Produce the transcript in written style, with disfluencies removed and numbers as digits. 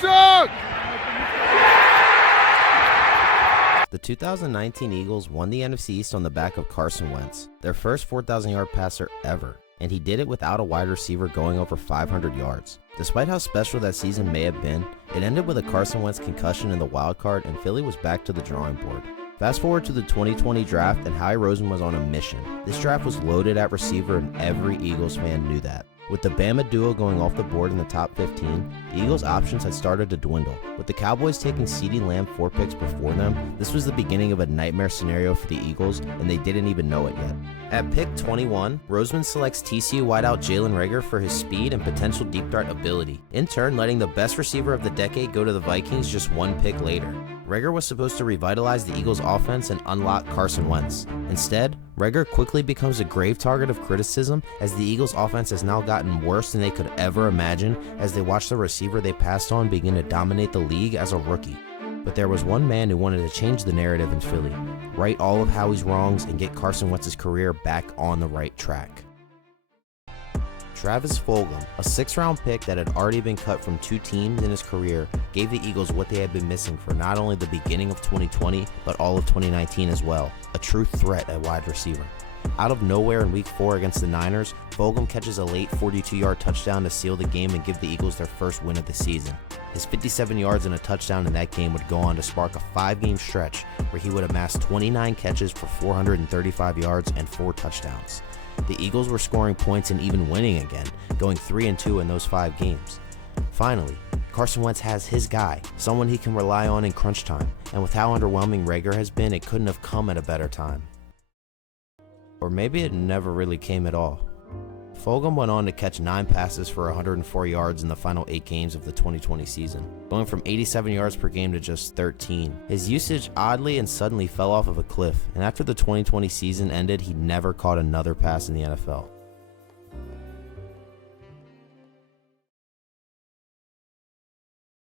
suck! The 2019 Eagles won the NFC East on the back of Carson Wentz, their first 4,000-yard passer ever, and he did it without a wide receiver going over 500 yards. Despite how special that season may have been, it ended with a Carson Wentz concussion in the wild card, and Philly was back to the drawing board. Fast forward to the 2020 draft, and Howie Roseman was on a mission. This draft was loaded at receiver, and every Eagles fan knew that. With the Bama duo going off the board in the top 15, the Eagles' options had started to dwindle. With the Cowboys taking CeeDee Lamb 4 picks before them, this was the beginning of a nightmare scenario for the Eagles, and they didn't even know it yet. At pick 21, Roseman selects TCU wideout Jalen Reagor for his speed and potential deep threat ability, in turn letting the best receiver of the decade go to the Vikings just 1 pick later. Reagor was supposed to revitalize the Eagles' offense and unlock Carson Wentz. Instead, Reagor quickly becomes a grave target of criticism as the Eagles' offense has now gotten worse than they could ever imagine as they watch the receiver they passed on begin to dominate the league as a rookie. But there was one man who wanted to change the narrative in Philly, right all of Howie's wrongs, and get Carson Wentz's career back on the right track. Travis Fulgham, a 6th-round pick that had already been cut from 2 teams in his career, gave the Eagles what they had been missing for not only the beginning of 2020, but all of 2019 as well, a true threat at wide receiver. Out of nowhere in Week 4 against the Niners, Fulgham catches a late 42-yard touchdown to seal the game and give the Eagles their first win of the season. His 57 yards and a touchdown in that game would go on to spark a 5-game stretch where he would amass 29 catches for 435 yards and 4 touchdowns. The Eagles were scoring points and even winning again, going 3-2 in those 5 games. Finally, Carson Wentz has his guy, someone he can rely on in crunch time, and with how underwhelming Reagor has been, it couldn't have come at a better time. Or maybe it never really came at all. Fulgham went on to catch 9 passes for 104 yards in the final 8 games of the 2020 season, going from 87 yards per game to just 13. His usage oddly and suddenly fell off of a cliff, and after the 2020 season ended, he never caught another pass in the NFL.